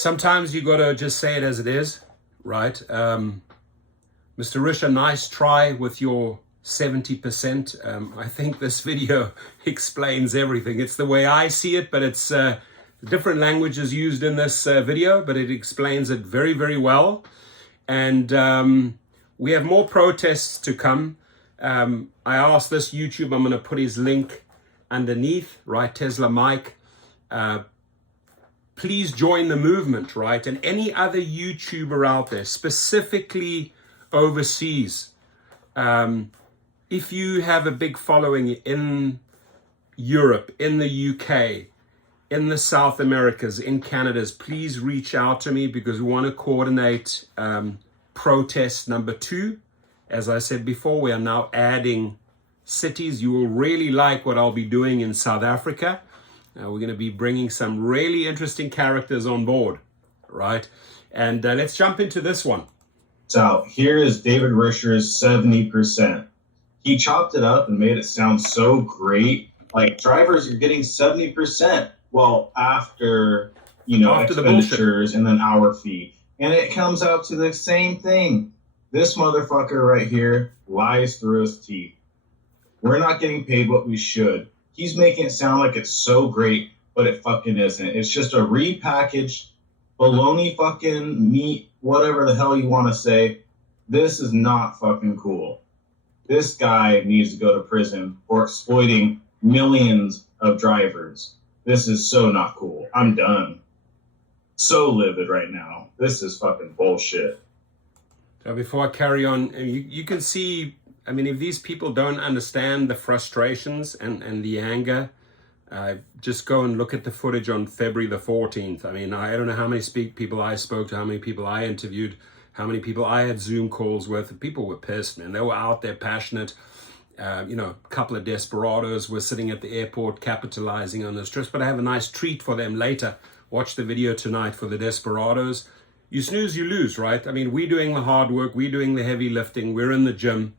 sometimes you got to just say it as it is, right? Mr. Risha, nice try with your 70%. I think this video explains everything. It's the way I see it, but it's different languages used in this video, but it explains it very, very well. And we have more protests to come. I asked this YouTube, I'm going to put his link underneath, right? Tesla Mike. Please join the movement, right? And any other YouTuber out there, specifically overseas, if you have a big following in Europe, in the UK, in the South Americas, in Canada's, please reach out to me because we want to coordinate protest number 2. As I said before, we are now adding cities. You will really like what I'll be doing in South Africa. We're going to be bringing some really interesting characters on board, right? And let's jump into this one. So here is David Risher's 70%. He chopped it up and made it sound so great. Like, drivers are getting 70%. Well, after, After expenditures and then hour fee. And it comes out to the same thing. This motherfucker right here lies through his teeth. We're not getting paid what we should. He's making it sound like it's so great, but it fucking isn't. It's just a repackaged baloney fucking meat, whatever the hell you want to say. This is not fucking cool. This guy needs to go to prison for exploiting millions of drivers. This is so not cool. I'm done. So livid right now. This is fucking bullshit. So before I carry on, you can see, I mean, if these people don't understand the frustrations and the anger, just go and look at the footage on February the 14th. I mean, I don't know how many people I spoke to, how many people I interviewed, how many people I had Zoom calls with. People were pissed, man. They were out there passionate. A couple of desperados were sitting at the airport capitalizing on this. Just, but I have a nice treat for them later. Watch the video tonight for the desperados. You snooze, you lose, right? I mean, we're doing the hard work. We're doing the heavy lifting. We're in the gym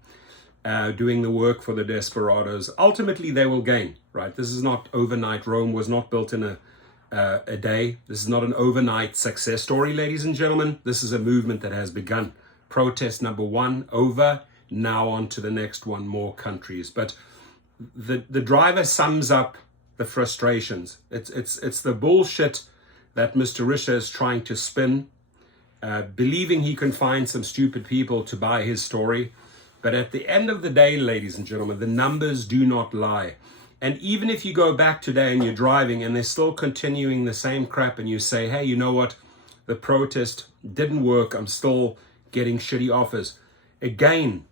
doing the work for the desperados. Ultimately, they will gain, right? This is not overnight. Rome was not built in a day. This is not an overnight success story, ladies and gentlemen. This is a movement that has begun. Protest number 1 over. Now on to the next one, more countries. But the driver sums up the frustrations. It's the bullshit that Mr. Risha is trying to spin, believing he can find some stupid people to buy his story. But at the end of the day, ladies and gentlemen, the numbers do not lie. And even if you go back today and you're driving and they're still continuing the same crap and you say, hey, you know what? The protest didn't work. I'm still getting shitty offers. Again,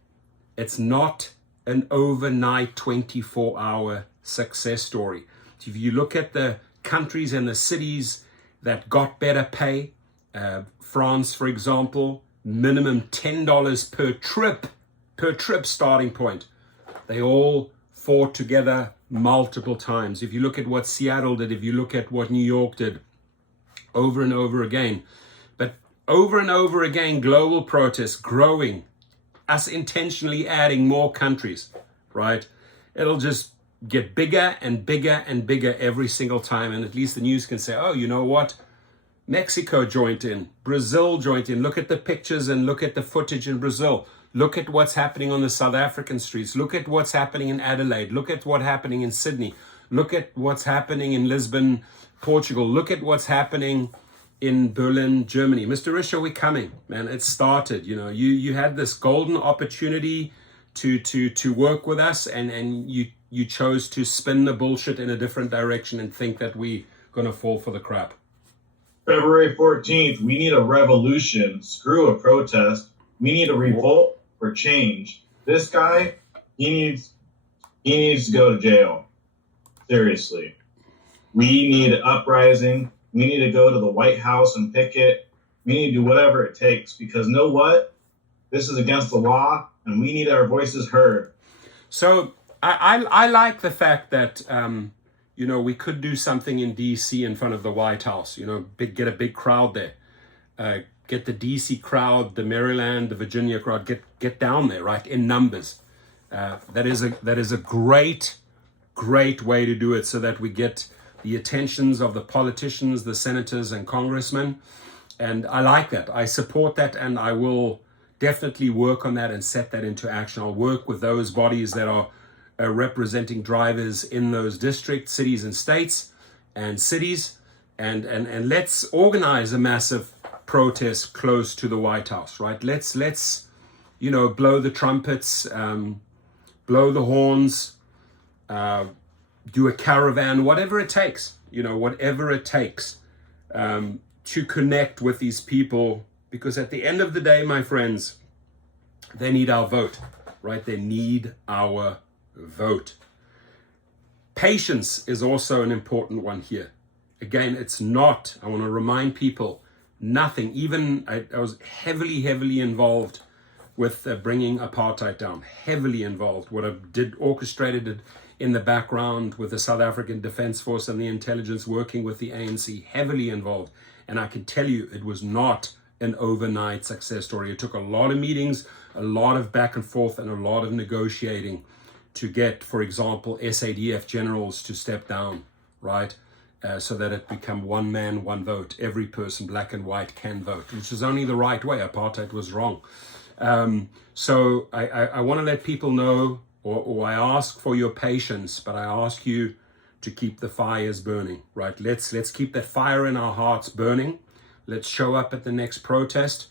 it's not an overnight 24-hour success story. If you look at the countries and the cities that got better pay, France, for example, minimum $10 per trip starting point. They all fought together multiple times. If you look at what Seattle did, if you look at what New York did, over and over again. But over and over again, global protests growing, us intentionally adding more countries, right? It'll just get bigger and bigger and bigger every single time. And at least the news can say, oh, you know what? Mexico joined in, Brazil joined in. Look at the pictures and look at the footage in Brazil. Look at what's happening on the South African streets. Look at what's happening in Adelaide. Look at what's happening in Sydney. Look at what's happening in Lisbon, Portugal. Look at what's happening in Berlin, Germany. Mr. Risha, we're coming, man. It started. You had this golden opportunity to work with us, and you chose to spin the bullshit in a different direction and think that we're gonna fall for the crap. February 14th, we need a revolution. Screw a protest. We need a revolt for change. This guy, he needs to go to jail. Seriously. We need an uprising. We need to go to the White House and picket. We need to do whatever it takes because know what? This is against the law and we need our voices heard. So I like the fact that, we could do something in DC in front of the White House, get a big crowd there. Get the DC crowd, the Maryland, the Virginia crowd, get down there, right, in numbers. That is a great way to do it so that we get the attentions of the politicians, the senators and congressmen. And I like that. I support that, and I will definitely work on that and set that into action. I'll work with those bodies that are representing drivers in those districts, cities and states and cities, and let's organize a massive protest close to the White House, right? Let's blow the trumpets, blow the horns, do a caravan, whatever it takes, whatever it takes to connect with these people, because at the end of the day, my friends, they need our vote, right? They need our vote. Patience is also an important one here. Again, it's not, I want to remind people, nothing, even I was heavily involved with bringing apartheid down, heavily involved. What I orchestrated it in the background with the South African Defence Force and the intelligence, working with the ANC, heavily involved. And I can tell you, it was not an overnight success story. It took a lot of meetings, a lot of back and forth, and a lot of negotiating to get, for example, SADF generals to step down, right? So that it become one man, one vote. Every person, black and white, can vote, which is only the right way. Apartheid was wrong. So I want to let people know, or I ask for your patience, but I ask you to keep the fires burning, right? Let's keep that fire in our hearts burning. Let's show up at the next protest,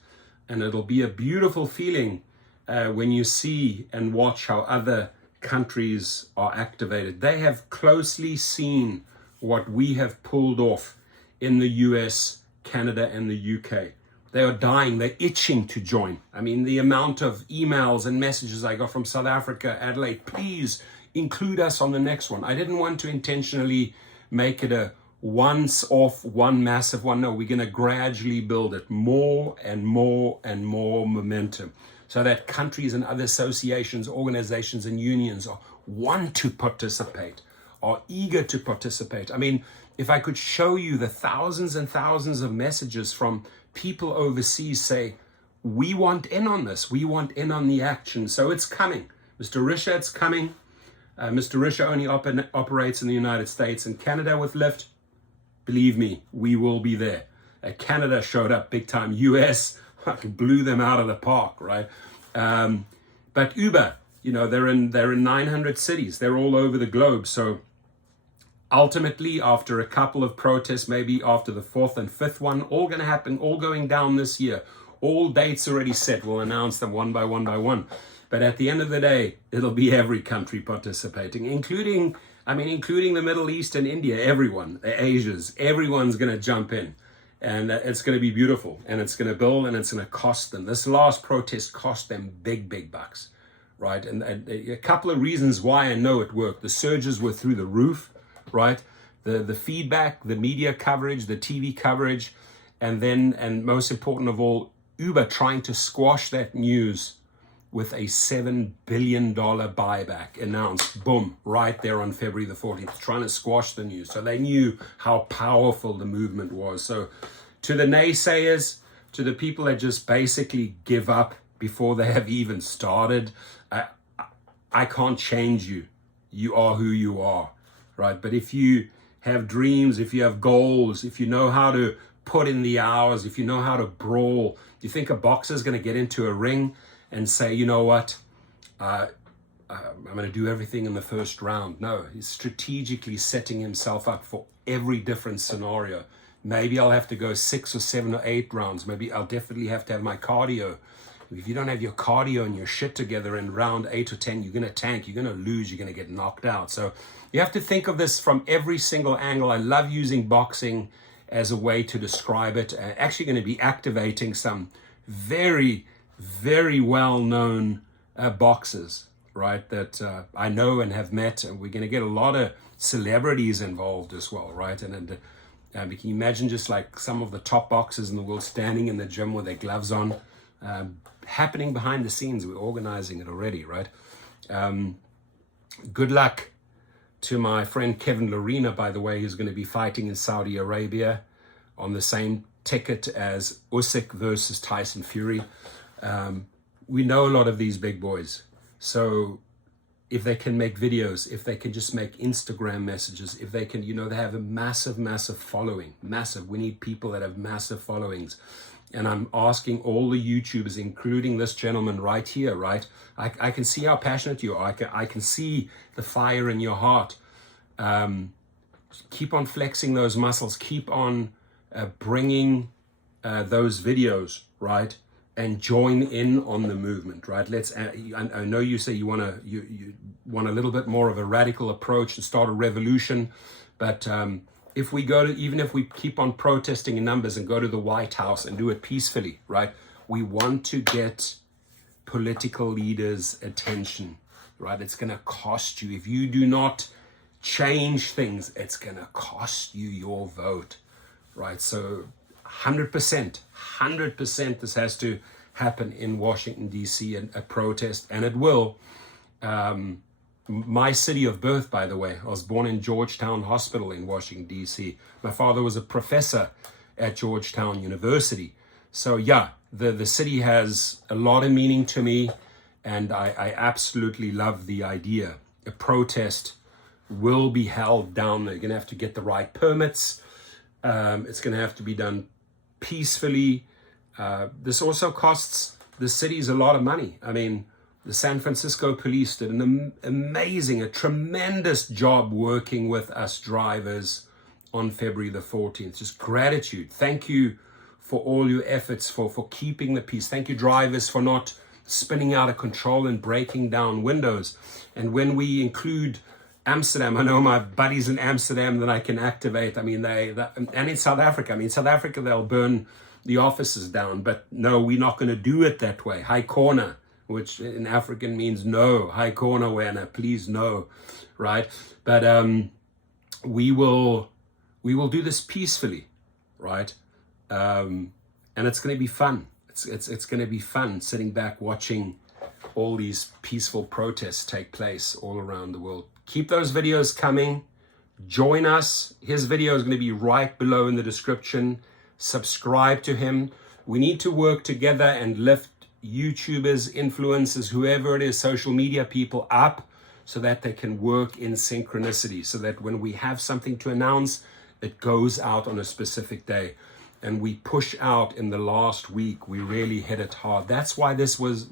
and it'll be a beautiful feeling when you see and watch how other countries are activated. They have closely seen what we have pulled off in the US, Canada, and the UK. They are dying, they're itching to join. I mean, the amount of emails and messages I got from South Africa, Adelaide, please include us on the next one. I didn't want to intentionally make it a once-off, one massive one. No, we're going to gradually build it, more and more and more momentum, so that countries and other associations, organizations, and unions want to participate, are eager to participate. I mean, if I could show you the thousands and thousands of messages from people overseas say, we want in on this, we want in on the action. So it's coming. Mr. Risha, it's coming. Mr. Risha only operates in the United States and Canada with Lyft. Believe me, we will be there. Canada showed up big time. US blew them out of the park, right? But Uber, they're in 900 cities. They're all over the globe. So ultimately, after a couple of protests, maybe after the fourth and fifth one, all going to happen, all going down this year. All dates already set. We'll announce them one by one by one. But at the end of the day, it'll be every country participating, including the Middle East and India, everyone, the Asians, everyone's going to jump in. And it's going to be beautiful, and it's going to build, and it's going to cost them. This last protest cost them big bucks, right? And a couple of reasons why I know it worked. The surges were through the roof, right? The feedback, the media coverage, the TV coverage, and most important of all, Uber trying to squash that news with a $7 billion buyback announced, boom, right there on February the 14th, trying to squash the news. So they knew how powerful the movement was. So to the naysayers, to the people that just basically give up before they have even started, I can't change you. You are who you are, right? But if you have dreams, if you have goals, if you know how to put in the hours, if you know how to brawl, do you think a boxer is going to get into a ring and say, you know what, I'm going to do everything in the first round? No, he's strategically setting himself up for every different scenario. Maybe I'll have to go 6 or 7 or 8 rounds. Maybe I'll definitely have to have my cardio. If you don't have your cardio and your shit together in round 8 or 10, you're going to tank, you're going to lose, you're going to get knocked out. So you have to think of this from every single angle. I love using boxing as a way to describe it. Actually going to be activating some very well-known boxers, right, that I know and have met, and we're going to get a lot of celebrities involved as well, right? And you can imagine just like some of the top boxers in the world standing in the gym with their gloves on, happening behind the scenes. We're organizing it already, right? Good luck to my friend Kevin Lorena, by the way, who's going to be fighting in Saudi Arabia on the same ticket as Usyk versus Tyson Fury. We know a lot of these big boys. So if they can make videos, if they can just make Instagram messages, if they can, they have a massive following, massive. We need people that have massive followings. And I'm asking all the YouTubers, including this gentleman right here, right? I can see how passionate you are. I can see the fire in your heart. Keep on flexing those muscles. Keep on bringing those videos, right? And join in on the movement, right? I know you say you want a little bit more of a radical approach and start a revolution, but even if we keep on protesting in numbers and go to the White House and do it peacefully, right? We want to get political leaders' attention, right? It's going to cost you. If you do not change things, it's going to cost you your vote, right? So 100% this has to happen in Washington, D.C., a protest, and it will. My city of birth, by the way, I was born in Georgetown Hospital in Washington, D.C. My father was a professor at Georgetown University. So yeah, the city has a lot of meaning to me, and I absolutely love the idea. A protest will be held down. They're going to have to get the right permits. It's going to have to be done peacefully. This also costs the cities a lot of money. I mean, the San Francisco police did an amazing, a tremendous job working with us drivers on February the 14th. Just gratitude. Thank you for all your efforts for keeping the peace. Thank you, drivers, for not spinning out of control and breaking down windows. And when we include Amsterdam, I know my buddies in Amsterdam that I can activate. I mean, and in South Africa. I mean, South Africa, they'll burn the offices down. But no, we're not going to do it that way. High corner, which in African means no. High corner, Wena, please no, right? But we will do this peacefully, right? And it's going to be fun. It's going to be fun sitting back watching all these peaceful protests take place all around the world. Keep those videos coming. Join us. His video is going to be right below in the description. Subscribe to him. We need to work together and lift YouTubers, influencers, whoever it is, social media people up so that they can work in synchronicity, so that when we have something to announce, it goes out on a specific day. And we push out in the last week. We really hit it hard. That's why this was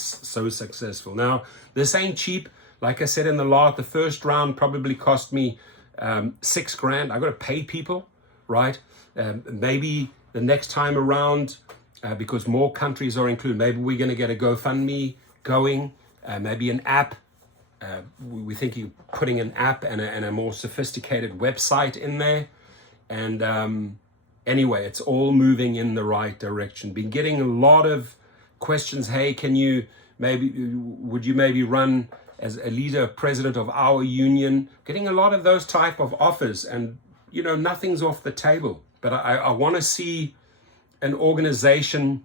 so successful. Now, this ain't cheap. Like I said the first round probably cost me $6,000. I got to pay people, right? Maybe the next time around, because more countries are included, maybe we're going to get a GoFundMe going, maybe an app. We're thinking putting an app and a more sophisticated website in there. And anyway, it's all moving in the right direction. Been getting a lot of questions. Hey, would you maybe run as a leader, president of our union? Getting a lot of those type of offers, and nothing's off the table. But I want to see an organization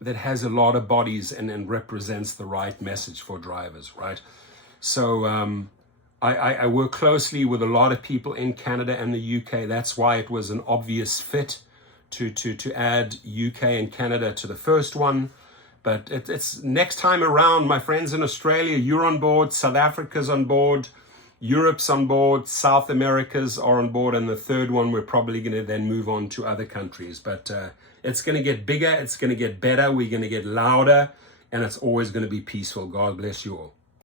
that has a lot of bodies and represents the right message for drivers, right? So I work closely with a lot of people in Canada and the UK. That's why it was an obvious fit to add UK and Canada to the first one. But it's next time around, my friends in Australia, you're on board, South Africa's on board, Europe's on board, South America's are on board, and the third one we're probably going to then move on to other countries. But it's going to get bigger, it's going to get better, we're going to get louder, and it's always going to be peaceful. God bless you all.